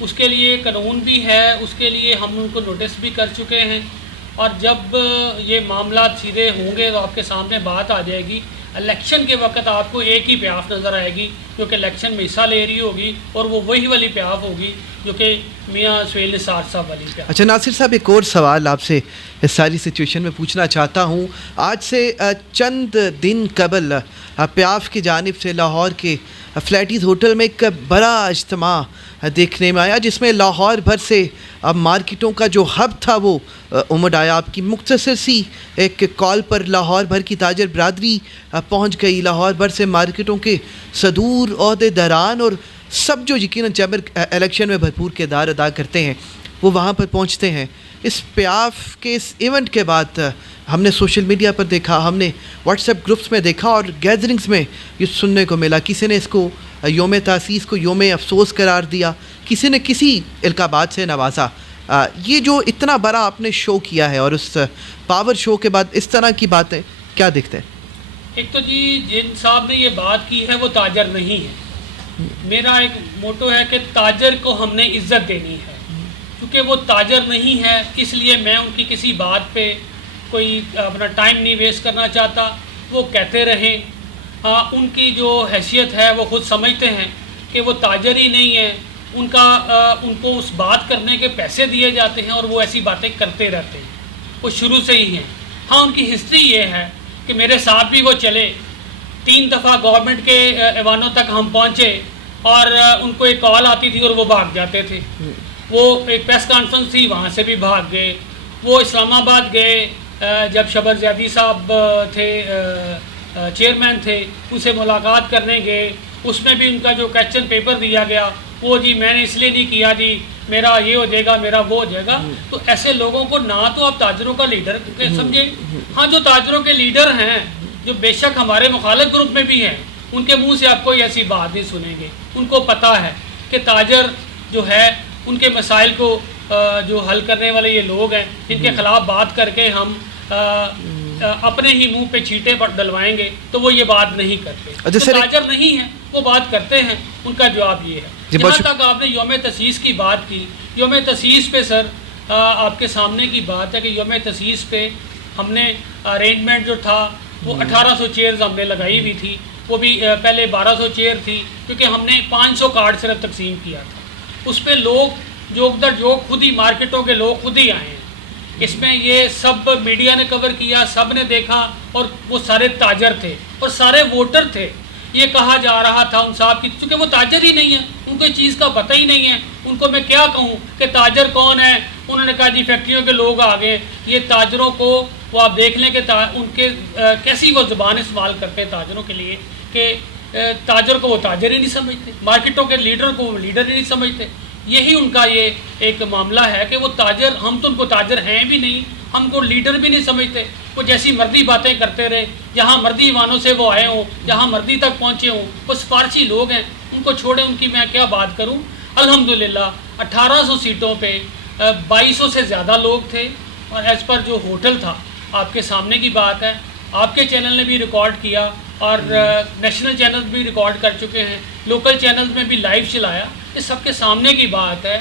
اس کے لیے قانون بھی ہے، اس کے لیے ہم ان کو نوٹس بھی کر چکے ہیں، اور جب یہ معاملات سیدھے ہوں گے تو آپ کے سامنے بات آ جائے گی۔ الیکشن کے وقت آپ کو ایک ہی پیاف نظر آئے گی جو کہ الیکشن میں حصہ لے رہی ہوگی، اور وہ وہی والی پیاف ہوگی جو کہ میاں سہیل نثار صاحب والی پیاف۔ اچھا ناصر صاحب، ایک اور سوال آپ سے اس ساری سچویشن میں پوچھنا چاہتا ہوں۔ آج سے چند دن قبل پیاف کی جانب سے لاہور کے فلیٹیز ہوٹل میں ایک بڑا اجتماع دیکھنے میں آیا، جس میں لاہور بھر سے مارکیٹوں کا جو ہب تھا وہ امڈ آیا۔ آپ کی مختصر سی ایک کال پر لاہور بھر کی تاجر برادری پہنچ گئی، لاہور بھر سے مارکیٹوں کے صدور، عہدے داران اور سب جو یقیناً چیمبر الیکشن میں بھرپور کردار ادا کرتے ہیں وہ وہاں پر پہنچتے ہیں۔ اس پیاف کے اس ایونٹ کے بعد ہم نے سوشل میڈیا پر دیکھا، ہم نے واٹس ایپ گروپس میں دیکھا اور گیدرنگز میں یہ سننے کو ملا، کسی نے اس کو یوم تاسیس کو یوم افسوس قرار دیا، کسی نے کسی القابات سے نوازا۔ یہ جو اتنا بڑا آپ نے شو کیا ہے اور اس پاور شو کے بعد اس طرح کی باتیں کیا دیکھتے ہیں؟ ایک تو جی جن صاحب نے یہ بات کی ہے وہ تاجر نہیں ہے۔ میرا ایک موٹو ہے کہ تاجر کو ہم نے عزت دینی ہے، کیونکہ وہ تاجر نہیں ہے، اس لیے میں ان کی کسی بات پہ کوئی اپنا ٹائم نہیں ویسٹ کرنا چاہتا۔ وہ کہتے رہیں، ان کی جو حیثیت ہے وہ خود سمجھتے ہیں کہ وہ تاجر ہی نہیں ہے، ان کو اس بات کرنے کے پیسے دیے جاتے ہیں اور وہ ایسی باتیں کرتے رہتے ہیں، وہ شروع سے ہی ہیں۔ ہاں، ان کی ہسٹری یہ ہے کہ میرے ساتھ بھی وہ چلے، 3 دفعہ گورنمنٹ کے ایوانوں تک ہم پہنچے اور ان کو ایک کال آتی تھی اور وہ بھاگ جاتے تھے۔ وہ ایک پریس کانفرنس تھی، وہاں سے بھی بھاگ گئے۔ وہ اسلام آباد گئے، جب شبر زیادی صاحب تھے چیئرمین تھے، ان سے ملاقات کرنے گئے، اس میں بھی ان کا جو کویسچن پیپر دیا گیا وہ جی میں نے اس لیے نہیں کیا، جی میرا یہ ہو جائے گا، میرا وہ ہو جائے گا۔ تو ایسے لوگوں کو نہ تو آپ تاجروں کا لیڈر سمجھیں۔ ہاں، جو تاجروں کے لیڈر ہیں، جو بے شک ہمارے مخالف گروپ میں بھی ہیں، ان کے منہ سے آپ کوئی ایسی بات نہیں سنیں گے۔ ان کو پتہ ہے کہ تاجر جو ہے ان کے مسائل کو جو حل کرنے والے یہ لوگ ہیں، جن کے خلاف بات کر کے ہم اپنے ہی منہ پہ چھینٹے پر ڈلوائیں گے تو وہ یہ بات نہیں کرتے۔ جو تاجر نہیں ہیں وہ بات کرتے ہیں، ان کا جواب یہ ہے۔ جہاں تک آپ نے یوم تاسیس کی بات کی، یوم تاسیس پہ سر آپ کے سامنے کی بات ہے کہ یوم تاسیس پہ ہم نے ارینجمنٹ جو تھا وہ 1800 چیئرز ہم نے لگائی ہوئی تھی، وہ بھی پہلے 1200 چیئر تھی، کیونکہ ہم نے 500 کارڈ صرف تقسیم کیا تھا۔ اس پہ لوگ جو خود ہی مارکیٹوں کے لوگ خود ہی آئے ہیں۔ اس میں یہ سب میڈیا نے کور کیا، سب نے دیکھا، اور وہ سارے تاجر تھے اور سارے ووٹر تھے۔ یہ کہا جا رہا تھا ان صاحب کی، چونکہ وہ تاجر ہی نہیں ہیں، ان کو اس چیز کا پتہ ہی نہیں ہے۔ ان کو میں کیا کہوں کہ تاجر کون ہے؟ انہوں نے کہا جی فیکٹریوں کے لوگ آ گئے۔ یہ تاجروں کو وہ آپ دیکھ لیں کہ ان کے کیسی وہ زبان استعمال کرتے ہیں تاجروں کے لیے، کہ تاجر کو وہ تاجر ہی نہیں سمجھتے، مارکیٹوں کے لیڈر کو وہ لیڈر ہی نہیں سمجھتے۔ یہی ان کا یہ ایک معاملہ ہے کہ وہ تاجر، ہم تو ان کو تاجر ہیں بھی نہیں، ہم کو لیڈر بھی نہیں سمجھتے۔ وہ جیسی مرضی باتیں کرتے رہے، جہاں مرضی ایوانوں سے وہ آئے ہوں، جہاں مرضی تک پہنچے ہوں، وہ سفارشی لوگ ہیں، ان کو چھوڑیں، ان کی میں کیا بات کروں۔ الحمدللہ 1800 سیٹوں پہ 2200 سے زیادہ لوگ تھے، اور ایز پر جو ہوٹل تھا آپ کے سامنے کی بات ہے، آپ کے چینل نے بھی ریکارڈ کیا اور نیشنل چینلز بھی ریکارڈ کر چکے ہیں، لوکل چینلز میں بھی لائیو چلایا۔ یہ سب کے سامنے کی بات ہے۔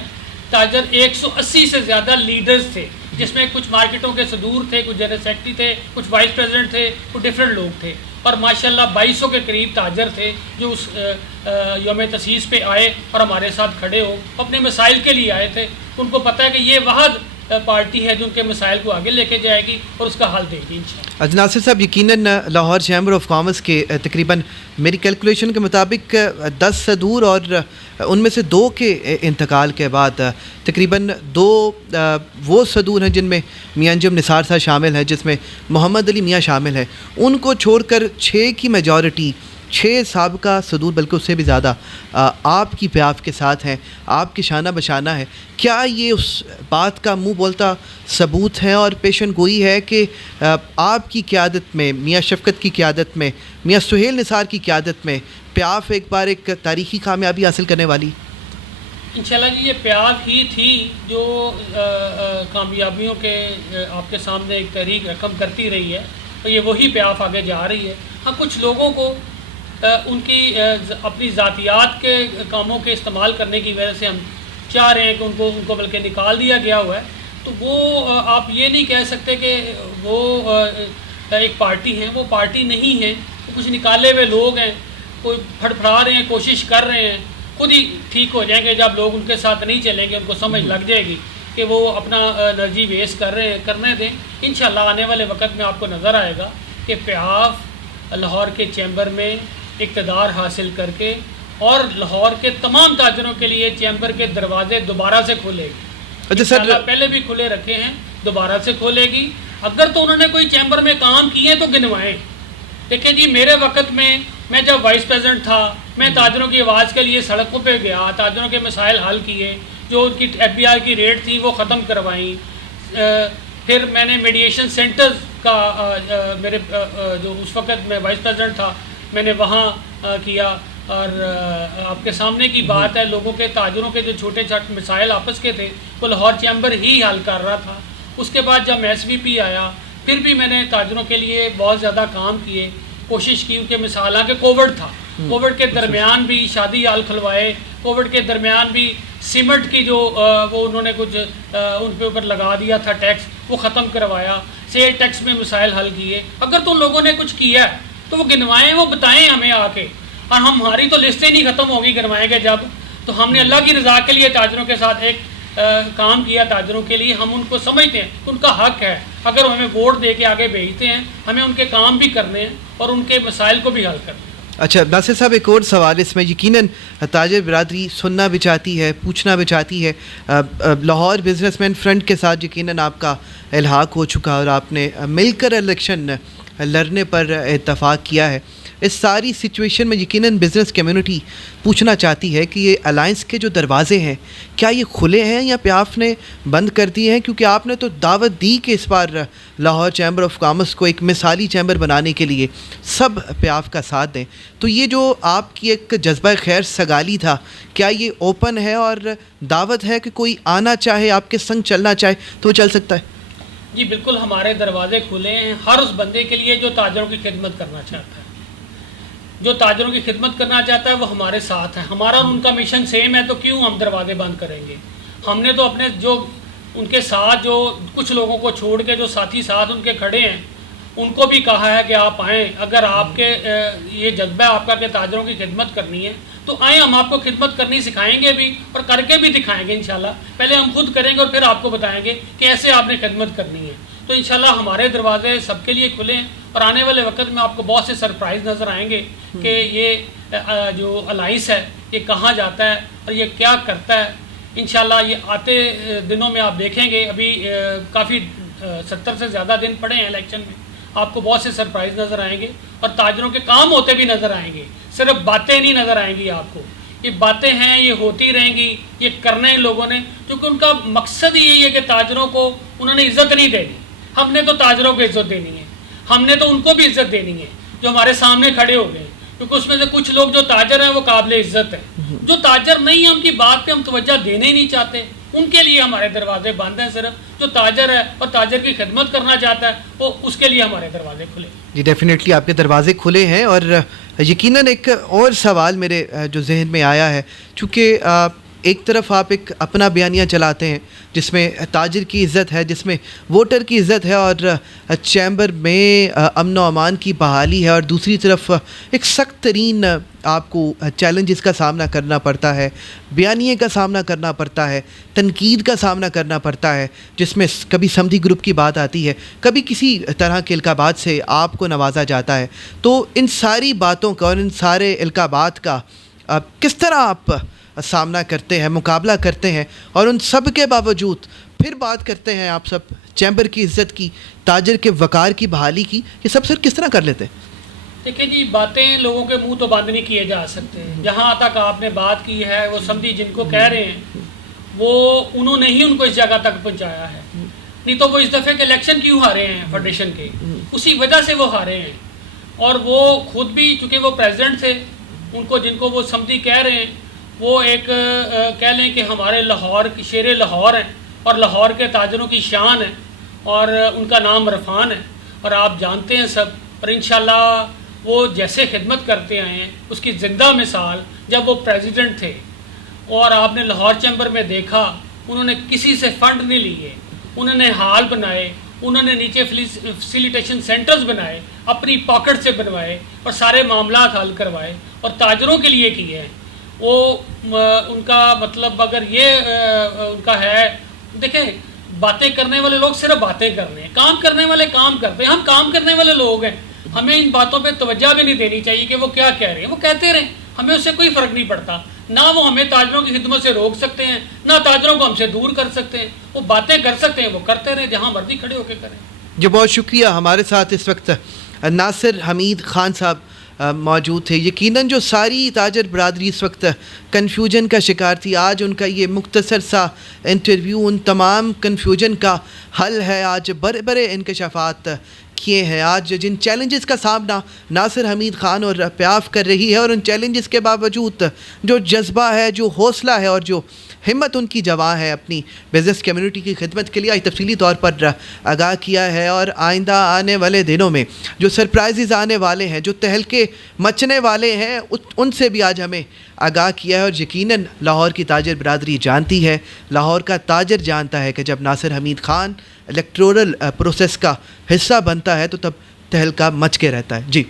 تاجر 180 سے زیادہ لیڈرز تھے، جس میں کچھ مارکیٹوں کے صدور تھے، کچھ جنرل سیکرٹری تھے، کچھ وائس پریزیڈنٹ تھے، کچھ ڈفرینٹ لوگ تھے، اور ماشاءاللہ 2200 کے قریب تاجر تھے جو اس یوم تاسیس پہ آئے اور ہمارے ساتھ کھڑے ہو، اپنے مسائل کے لیے آئے تھے۔ ان کو پتہ ہے کہ یہ واحد پارٹی ہے جو ان کے مسائل کو آگے لے کے جائے گی اور اس کا حل دے گی انشاءاللہ۔ ناصر صاحب، یقیناً لاہور چیمبر آف کامرس کے تقریباً میری کیلکولیشن کے مطابق 10 صدور اور ان میں سے 2 کے انتقال کے بعد تقریباً 2 وہ صدور ہیں جن میں میاں انجم نثار صاحب شامل ہیں، جس میں محمد علی میاں شامل ہیں، ان کو چھوڑ کر 6 کی میجورٹی، 6 سابقہ صدور بلکہ اس سے بھی زیادہ آپ کی پیاف کے ساتھ ہیں، آپ کی شانہ بشانہ ہے۔ کیا یہ اس بات کا منہ بولتا ثبوت ہے اور پیشن گوئی ہے کہ آپ کی قیادت میں، میاں شفقت کی قیادت میں، میاں سہیل نثار کی قیادت میں پیاف ایک بار ایک تاریخی کامیابی حاصل کرنے والی؟ انشاءاللہ جی، یہ پیاف ہی تھی جو کامیابیوں کے آپ کے سامنے ایک تحریک رقم کرتی رہی ہے، اور یہ وہی پیاف آگے جا رہی ہے۔ ہاں، کچھ لوگوں کو ان کی اپنی ذاتیات کے کاموں کے استعمال کرنے کی وجہ سے ہم چاہ رہے ہیں کہ ان کو بلکہ نکال دیا گیا ہوا ہے. تو وہ آپ یہ نہیں کہہ سکتے کہ وہ ایک پارٹی ہیں. وہ پارٹی نہیں ہے, وہ کچھ نکالے ہوئے لوگ ہیں, کوئی پھڑپھڑا رہے ہیں, کوشش کر رہے ہیں, خود ہی ٹھیک ہو جائیں گے جب لوگ ان کے ساتھ نہیں چلیں گے, ان کو سمجھ لگ جائے گی کہ وہ اپنا انرجی ویسٹ کر رہے ہیں. کرنے دیں, انشاءاللہ آنے والے وقت میں آپ کو نظر آئے گا کہ پیاف لاہور کے چیمبر میں اقتدار حاصل کر کے اور لاہور کے تمام تاجروں کے لیے چیمبر کے دروازے دوبارہ سے کھولے گی. انشاءاللہ پہلے بھی کھلے رکھے ہیں, دوبارہ سے کھولے گی. اگر تو انہوں نے کوئی چیمبر میں کام کیے ہیں تو گنوائیں. دیکھیں جی, میرے وقت میں جب وائس پریزیڈنٹ تھا, میں تاجروں کی آواز کے لیے سڑکوں پہ گیا, تاجروں کے مسائل حل کیے, جو ان کی FBR کی ریٹ تھی وہ ختم کروائیں. پھر میں نے میڈیشن سینٹرز کا میرے جو اس وقت میں وائس پریزیڈنٹ تھا میں نے وہاں کیا. اور آپ کے سامنے کی بات ہے, لوگوں کے تاجروں کے جو چھوٹے چھوٹے مسائل آپس کے تھے وہ لاہور چیمبر ہی حل کر رہا تھا. اس کے بعد جب SVP آیا پھر بھی میں نے تاجروں کے لیے بہت زیادہ کام کیے, کوشش کی کہ مثال کہ کووڈ تھا, کووڈ کے درمیان بھی شادی ہال کھلوائے, کووڈ کے درمیان بھی سیمنٹ کی جو وہ انہوں نے کچھ ان کے اوپر لگا دیا تھا ٹیکس, وہ ختم کروایا. سیل ٹیکس میں مسائل حل کیے. اگر تو ان لوگوں نے کچھ کیا ہے تو وہ گنوائیں, وہ بتائیں ہمیں آ کے. اور ہماری تو لسٹیں نہیں ختم ہوگی گنوائیں گے جب. تو ہم نے اللہ کی رضا کے لیے تاجروں کے ساتھ ایک کام کیا, تاجروں کے لیے. ہم ان کو سمجھتے ہیں, ان کا حق ہے, اگر ہمیں ووٹ دے کے آگے بھیجتے ہیں ہمیں ان کے کام بھی کرنے ہیں اور ان کے مسائل کو بھی حل کرنے ہیں. اچھا ناصر صاحب, ایک اور سوال اس میں یقیناً تاجر برادری سننا بھی چاہتی ہے, پوچھنا بھی چاہتی ہے. لاہور بزنس مین فرنٹ کے ساتھ یقیناً آپ کا الحاق ہو چکا اور آپ نے مل کر الیکشن لڑنے پر اتفاق کیا ہے. اس ساری سچویشن میں یقیناً بزنس کمیونٹی پوچھنا چاہتی ہے کہ یہ الائنس کے جو دروازے ہیں کیا یہ کھلے ہیں یا پیاف نے بند کر دیے ہیں, کیونکہ آپ نے تو دعوت دی کہ اس بار لاہور چیمبر آف کامرس کو ایک مثالی چیمبر بنانے کے لیے سب پیاف کا ساتھ دیں. تو یہ جو آپ کی ایک جذبہ خیر سگالی تھا, کیا یہ اوپن ہے اور دعوت ہے کہ کوئی آنا چاہے آپ کے سنگ چلنا چاہے تو وہ چل سکتا ہے؟ جی بالکل, ہمارے دروازے کھلے ہیں ہر اس بندے کے لیے جو تاجروں کی خدمت کرنا چاہتا ہے. جو تاجروں کی خدمت کرنا چاہتا ہے وہ ہمارے ساتھ ہے. ہمارا اور ان کا مشن سیم ہے, تو کیوں ہم دروازے بند کریں گے. ہم نے تو اپنے جو ان کے ساتھ جو کچھ لوگوں کو چھوڑ کے جو ساتھی ساتھ ان کے کھڑے ہیں ان کو بھی کہا ہے کہ آپ آئیں. اگر آپ کے یہ جذبہ آپ کا کہ تاجروں کی خدمت کرنی ہے تو آئیں, ہم آپ کو خدمت کرنی سکھائیں گے بھی اور کر کے بھی دکھائیں گے انشاءاللہ. پہلے ہم خود کریں گے اور پھر آپ کو بتائیں گے کہ ایسے آپ نے خدمت کرنی ہے. تو انشاءاللہ ہمارے دروازے سب کے لیے کھلے ہیں اور آنے والے وقت میں آپ کو بہت سے سرپرائز نظر آئیں گے کہ یہ جو الائنس ہے یہ کہاں جاتا ہے اور یہ کیا کرتا ہے. انشاءاللہ یہ آتے دنوں میں آپ دیکھیں گے. ابھی کافی 70 سے زیادہ دن پڑے ہیں الیکشن میں, آپ کو بہت سے سرپرائز نظر آئیں گے اور تاجروں کے کام ہوتے بھی نظر آئیں گے. صرف باتیں نہیں نظر آئیں گی آپ کو, یہ باتیں ہیں, یہ ہوتی رہیں گی, یہ کرنا ہے لوگوں نے, کیونکہ ان کا مقصد ہی یہی ہے کہ تاجروں کو انہوں نے عزت نہیں دینی. ہم نے تو تاجروں کو عزت دینی ہے, ہم نے تو ان کو بھی عزت دینی ہے جو ہمارے سامنے کھڑے ہو گئے, کیونکہ اس میں سے کچھ لوگ جو تاجر ہیں وہ قابل عزت ہیں. جو تاجر نہیں ہیں ان کی بات پہ ہم توجہ دینے ہی نہیں چاہتے, ان کے لیے ہمارے دروازے بند ہیں. صرف جو تاجر ہے اور تاجر کی خدمت کرنا چاہتا ہے وہ اس کے لیے ہمارے دروازے کھلے. جی ڈیفینیٹلی آپ کے دروازے کھلے ہیں. اور یقیناً ایک اور سوال میرے جو ذہن میں آیا ہے, چونکہ ایک طرف آپ ایک اپنا بیانیہ چلاتے ہیں جس میں تاجر کی عزت ہے, جس میں ووٹر کی عزت ہے اور چیمبر میں امن و امان کی بحالی ہے, اور دوسری طرف ایک سخت ترین آپ کو چیلنجز کا سامنا کرنا پڑتا ہے, بیانیے کا سامنا کرنا پڑتا ہے, تنقید کا سامنا کرنا پڑتا ہے, جس میں کبھی سمدھی گروپ کی بات آتی ہے, کبھی کسی طرح کے القابات سے آپ کو نوازا جاتا ہے. تو ان ساری باتوں کا اور ان سارے القابات کا کس طرح آپ سامنا کرتے ہیں, مقابلہ کرتے ہیں, اور ان سب کے باوجود پھر بات کرتے ہیں آپ سب چیمبر کی عزت کی, تاجر کے وقار کی بحالی کی, یہ سب سر کس طرح کر لیتے ہیں؟ دیکھیں جی, باتیں لوگوں کے منہ تو بند نہیں کیے جا سکتے. جہاں تک آپ نے بات کی ہے وہ سمجھی جن کو کہہ رہے ہیں وہ انہوں نے ہی ان کو اس جگہ تک پہنچایا ہے. نہیں تو وہ اس دفعے کے الیکشن کیوں ہارے ہیں فیڈریشن کے, اسی وجہ سے وہ ہارے ہیں. اور وہ خود بھی چونکہ وہ پریزیڈنٹ تھے, ان کو جن کو وہ سمجھی کہہ رہے ہیں وہ ایک کہہ لیں کہ ہمارے لاہور کی شیر لاہور ہیں اور لاہور کے تاجروں کی شان ہے اور ان کا نام عرفان ہے اور آپ جانتے ہیں سب. اور انشاءاللہ وہ جیسے خدمت کرتے آئے ہیں اس کی زندہ مثال جب وہ پریزیڈنٹ تھے اور آپ نے لاہور چیمبر میں دیکھا انہوں نے کسی سے فنڈ نہیں لیے، انہوں نے ہال بنائے، انہوں نے نیچے فیسیلیٹیشن سینٹرز بنائے، اپنی پاکٹ سے بنوائے اور سارے معاملات حل کروائے اور تاجروں کے لیے کیے ہیں۔ وہ ان کا مطلب اگر یہ ان کا ہے، دیکھیں باتیں کرنے والے لوگ صرف باتیں کرنے ہیں، کام کرنے والے کام کرتے ہیں۔ ہم کام کرنے والے لوگ ہیں، ہمیں ان باتوں پہ توجہ بھی نہیں دینی چاہیے کہ وہ کیا کہہ رہے ہیں، وہ کہتے رہیں، ہمیں اس سے کوئی فرق نہیں پڑتا۔ نہ وہ ہمیں تاجروں کی خدمت سے روک سکتے ہیں، نہ تاجروں کو ہم سے دور کر سکتے ہیں۔ وہ باتیں کر سکتے ہیں، وہ کرتے رہیں، جہاں مرضی کھڑے ہو کے کریں۔ جی بہت شکریہ۔ ہمارے ساتھ اس وقت ناصر حمید خان صاحب موجود تھے۔ یقیناً جو ساری تاجر برادری اس وقت کنفیوژن کا شکار تھی، آج ان کا یہ مختصر سا انٹرویو ان تمام کنفیوژن کا حل ہے۔ آج بڑے بڑے انکشافات کیے ہیں۔ آج جن چیلنجز کا سامنا ناصر حمید خان اور پیاف کر رہی ہے، اور ان چیلنجز کے باوجود جو جذبہ ہے، جو حوصلہ ہے اور جو ہمت ان کی جواں ہے اپنی بزنس کمیونٹی کی خدمت کے لیے، آج تفصیلی طور پر آگاہ کیا ہے۔ اور آئندہ آنے والے دنوں میں جو سرپرائزز آنے والے ہیں، جو تہلکے مچنے والے ہیں، ان سے بھی آج ہمیں آگاہ کیا ہے۔ اور یقیناً لاہور کی تاجر برادری جانتی ہے، لاہور کا تاجر جانتا ہے کہ جب ناصر حمید خان الیکٹورل پروسیس کا حصہ بنتا ہے تو تب تہلکہ مچ کے رہتا ہے۔ جی